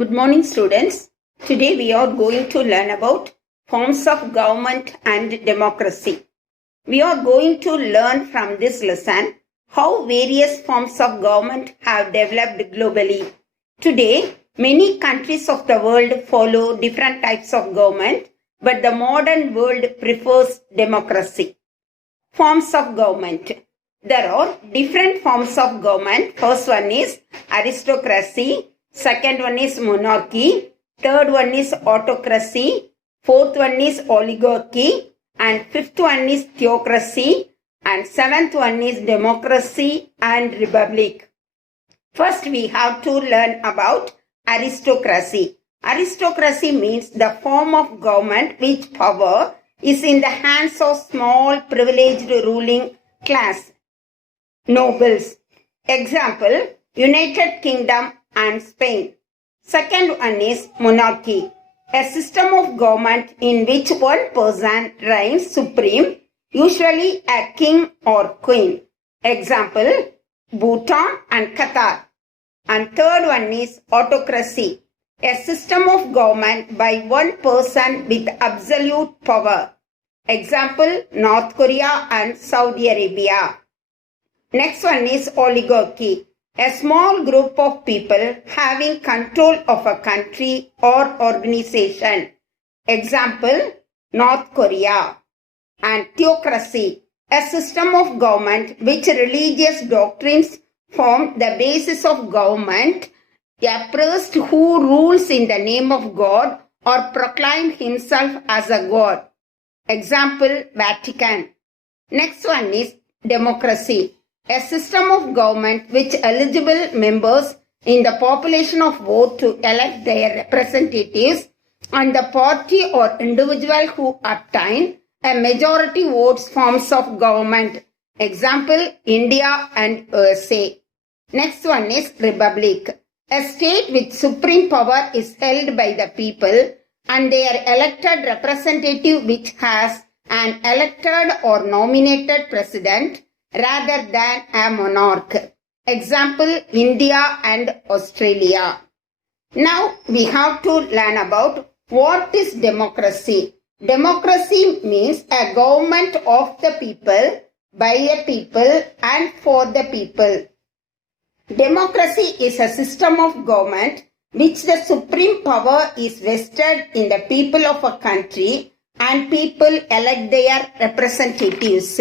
Good morning, students. Today we are going to learn about forms of government and democracy. We are going to learn from this lesson how various forms of government have developed globally. Today, many countries of the world follow different types of government, but the modern world prefers democracy. Forms of government. There are different forms of government. First one is aristocracy. Second one is monarchy. Third one is autocracy. Fourth one is oligarchy. And fifth one is theocracy. And seventh one is democracy and republic. First we have to learn about aristocracy. Aristocracy means the form of government which power is in the hands of small privileged ruling class. Nobles. Example, United Kingdom and Spain. Second one is monarchy, a system of government in which one person reigns supreme, usually a king or queen. Example, Bhutan and Qatar. And third one is autocracy, a system of government by one person with absolute power. Example, North Korea and Saudi Arabia. Next one is oligarchy, a small group of people having control of a country or organization. Example, North Korea. And theocracy, a system of government which religious doctrines form the basis of government, a priest who rules in the name of God or proclaims himself as a god. Example, Vatican. Next one is democracy, a system of government which eligible members in the population of vote to elect their representatives and the party or individual who obtain a majority votes forms of government. Example, India and USA. Next one is republic, a state with supreme power is held by the people and their elected representative which has an elected or nominated president rather than a monarch. Example, India and Australia. Now we have to learn about what is democracy. Democracy means a government of the people, by a people and for the people. Democracy is a system of government which the supreme power is vested in the people of a country and people elect their representatives.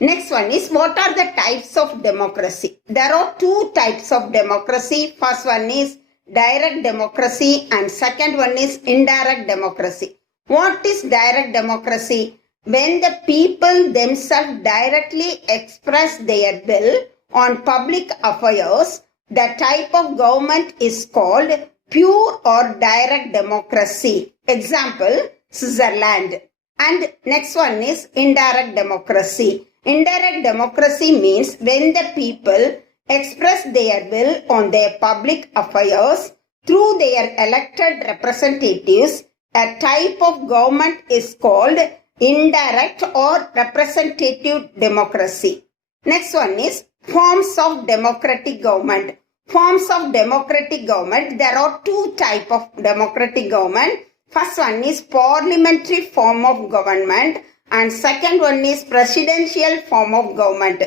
Next one is, what are the types of democracy? There are two types of democracy. First one is direct democracy and second one is indirect democracy. What is direct democracy? When the people themselves directly express their will on public affairs, the type of government is called pure or direct democracy. Example, Switzerland. And next one is indirect democracy. Indirect democracy means when the people express their will on their public affairs through their elected representatives. A type of government is called indirect or representative democracy. Next one is forms of democratic government. Forms of democratic government, there are two types of democratic government. First one is parliamentary form of government and second one is presidential form of government.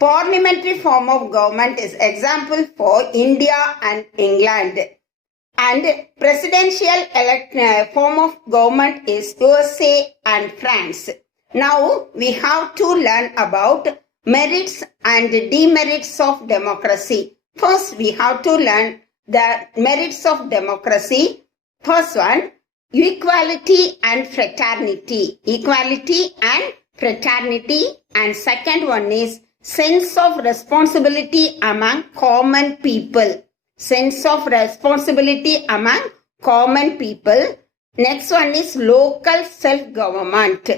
Parliamentary form of government is example for India and England. And presidential form of government is USA and France. Now we have to learn about merits and demerits of democracy. First we have to learn the merits of democracy. First one, equality and fraternity. Equality and fraternity. And second one is sense of responsibility among common people. Sense of responsibility among common people. Next one is local self-government.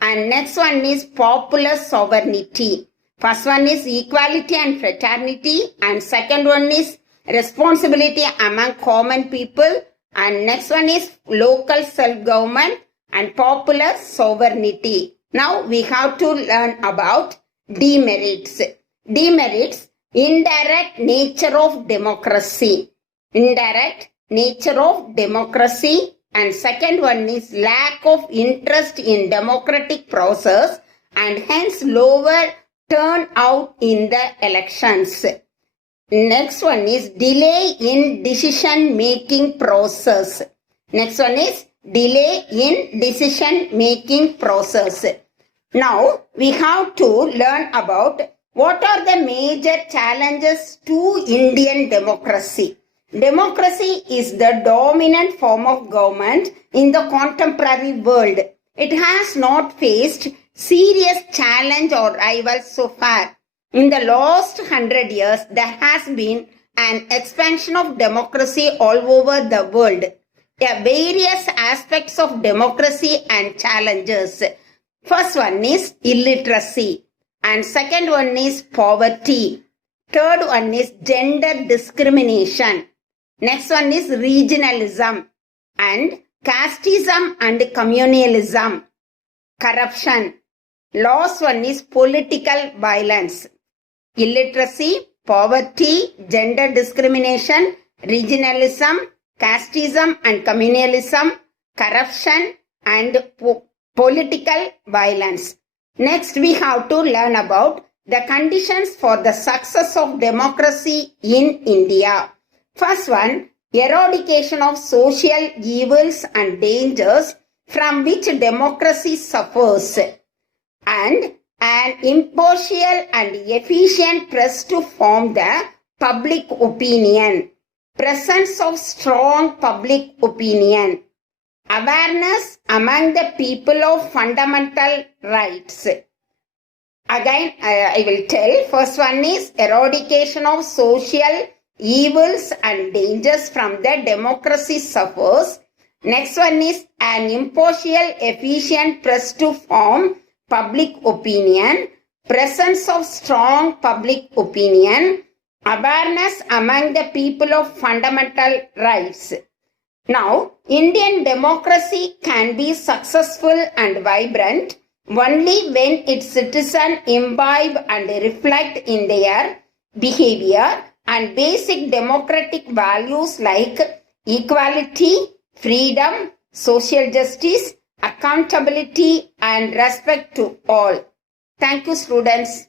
And next one is popular sovereignty. First one is equality and fraternity. And second one is responsibility among common people. And next one is local self-government and popular sovereignty. Now we have to learn about demerits. Demerits, indirect nature of democracy. Indirect nature of democracy, and second one is lack of interest in democratic process and hence lower turnout in the elections. Next one is delay in decision making process. Next one is delay in decision making process. Now we have to learn about what are the major challenges to Indian democracy. Democracy is the dominant form of government in the contemporary world. It has not faced serious challenge or rivals so far. In the last 100 years, there has been an expansion of democracy all over the world. There are various aspects of democracy and challenges. First one is illiteracy, and second one is poverty. Third one is gender discrimination. Next one is regionalism and casteism and communalism, corruption. Last one is political violence. Illiteracy, poverty, gender discrimination, regionalism, casteism and communalism, corruption and political violence. Next, we have to learn about the conditions for the success of democracy in India. First one, eradication of social evils and dangers from which democracy suffers, and an impartial and efficient press to form the public opinion, presence of strong public opinion, awareness among the people of fundamental rights. Again, I will tell. First one is eradication of social evils and dangers from the democracy suffers. Next one is an impartial, efficient press to form public opinion, presence of strong public opinion, awareness among the people of fundamental rights. Now, Indian democracy can be successful and vibrant only when its citizens imbibe and reflect in their behavior and basic democratic values like equality, freedom, social justice, accountability and respect to all. Thank you, students.